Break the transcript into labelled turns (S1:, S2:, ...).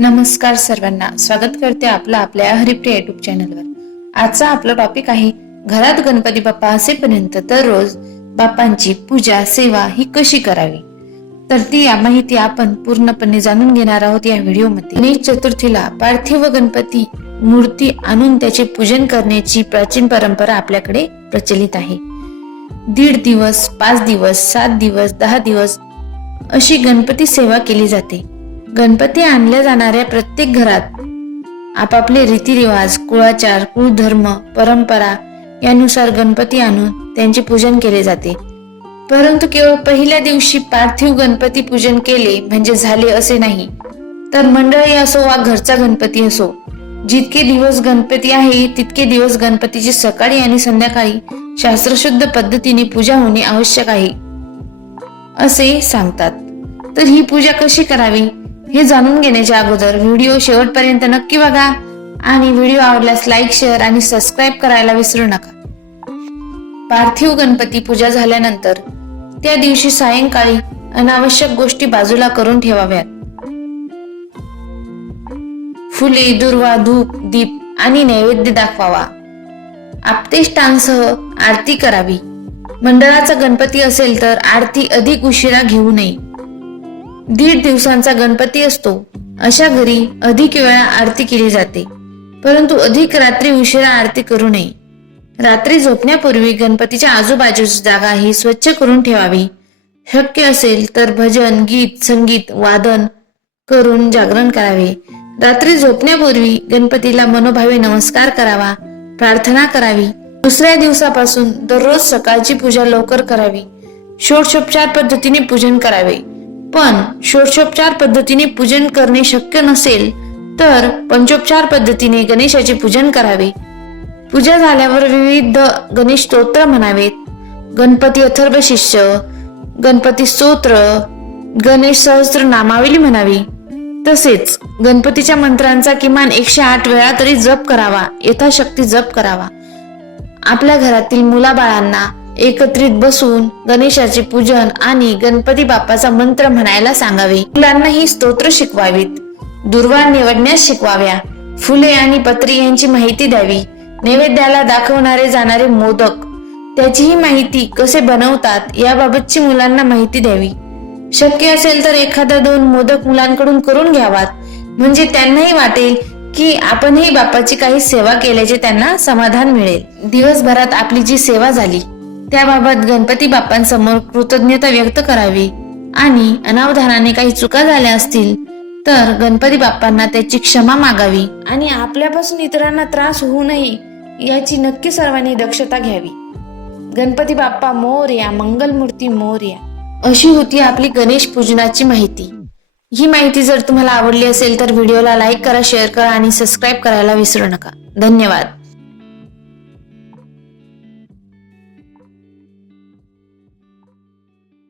S1: नमस्कार सर्वांना. स्वागत करते आपलं आपल्या हरिप्रिया युट्यूब चॅनलवर आजचा आपला टॉपिक आहे घरात गणपती बाप्पा असेपर्यंत दररोज बाप्पांची पूजा सेवा ही कशी करावी? तर ती या माहिती आपण पूर्णपणे जाणून घेणार आहोत या व्हिडिओमध्ये. गणेश चतुर्थीला पार्थिव गणपती मूर्ती आणून त्याचे पूजन करण्याची प्राचीन परंपरा आपल्याकडे प्रचलित आहे. दीड दिवस पाच दिवस सात दिवस दहा दिवस अशी गणपती सेवा केली जाते. गणपती आणल्या जाणाऱ्या प्रत्येक घरात आपापले रीतिरिवाज कुळाचार कुळधर्म परंपरा यानुसार गणपती आणून त्यांचे पूजन केले जाते. परंतु केवळ पहिल्या दिवशी पार्थिव गणपती पूजन केले म्हणजे झाले असे नाही. तर मंडळी असो वा घरचा गणपती असो जितके दिवस गणपती आहे तितके दिवस गणपतीची सकाळी आणि संध्याकाळी शास्त्रशुद्ध पद्धतीने पूजा होणे आवश्यक आहे असे सांगतात. तर ही पूजा कशी करावी? हे जाणून घेण्याच्या अगोदर व्हिडिओ शेवटपर्यंत नक्की बघा. आणि व्हिडिओ आवडल्यास लाईक शेअर आणि सबस्क्राईब करायला विसरू नका. पार्थिव गणपती पूजा झाल्यानंतर त्या दिवशी सायंकाळी अनावश्यक गोष्टी बाजूला करून ठेवाव्यात. फुले दुर्वा धूप दीप आणि नैवेद्य दाखवावा. आपतेष्टांसह आरती करावी. मंडळाचा गणपती असेल तर आरती अधिक उशिरा घेऊ नये. दीड दिवसांचा गणपती असतो. अशा घरी अधिक वेळा आरती केली जाते. परंतु अधिक रात्री उशिरा आरती करू नये. रात्री झोपण्यापूर्वी गणपतीच्या आजूबाजूची जागा ही स्वच्छ करून ठेवावी. शक्य असेल तर भजन गीत संगीत वादन करून जागरण करावे. रात्री झोपण्यापूर्वी गणपतीला मनोभावे नमस्कार करावा प्रार्थना करावी. दुसऱ्या दिवसापासून दररोज सकाळची पूजा लवकर करावी. षोडशोपचार पद्धतीने पूजन करावे. पण षोडशोपचार पद्धतीने पूजन करणे शक्य नसेल तर पंचोपचार पद्धतीने गणेशाचे पूजन करावे. पूजा झाल्यावर विविध गणेश स्तोत्र म्हणावेत गणपती अथर्व शिष्य गणपती स्तोत्र गणेश सहस्त्र नामावली म्हणावी. तसेच गणपतीच्या मंत्रांचा किमान एकशे आठ वेळा तरी जप करावा यथाशक्ती जप करावा. आपल्या घरातील मुलाबाळांना एकत्रित बसून गणेशाचे पूजन आणि गणपती बाप्पाचा मंत्र म्हणायला सांगावे. मुलांनाही स्तोत्र शिकवावीत. दुर्वा निवडण्यास शिकवाव्या. फुले आणि पत्री यांची माहिती द्यावी. नैवेद्याला दाखवणारे जाणारे मोदक. त्याचीही माहिती कसे बनवतात याबाबतची मुलांना माहिती द्यावी. शक्य असेल तर एखादा दोन मोदक मुलांकडून करून घ्यावात. म्हणजे त्यांनाही वाटेल की आपणही बापाची काही सेवा केल्याचे त्यांना समाधान मिळेल. दिवसभरात आपली जी सेवा झाली त्याबाबत गणपती बाप्पांसमोर कृतज्ञता व्यक्त करावी. आणि अनावधानाने काही चुका झाल्या असतील तर गणपती बाप्पांना त्याची क्षमा मागावी. आणि आपल्यापासून इतरांना त्रास होऊ नये याची नक्की सर्वांनी दक्षता घ्यावी. गणपती बाप्पा मोरया मंगलमूर्ती मोरया. अशी होती आपली गणेश पूजनाची माहिती. ही माहिती जर तुम्हाला आवडली असेल तर व्हिडिओला लाईक करा शेअर करा आणि सबस्क्राईब करायला विसरू नका. धन्यवाद.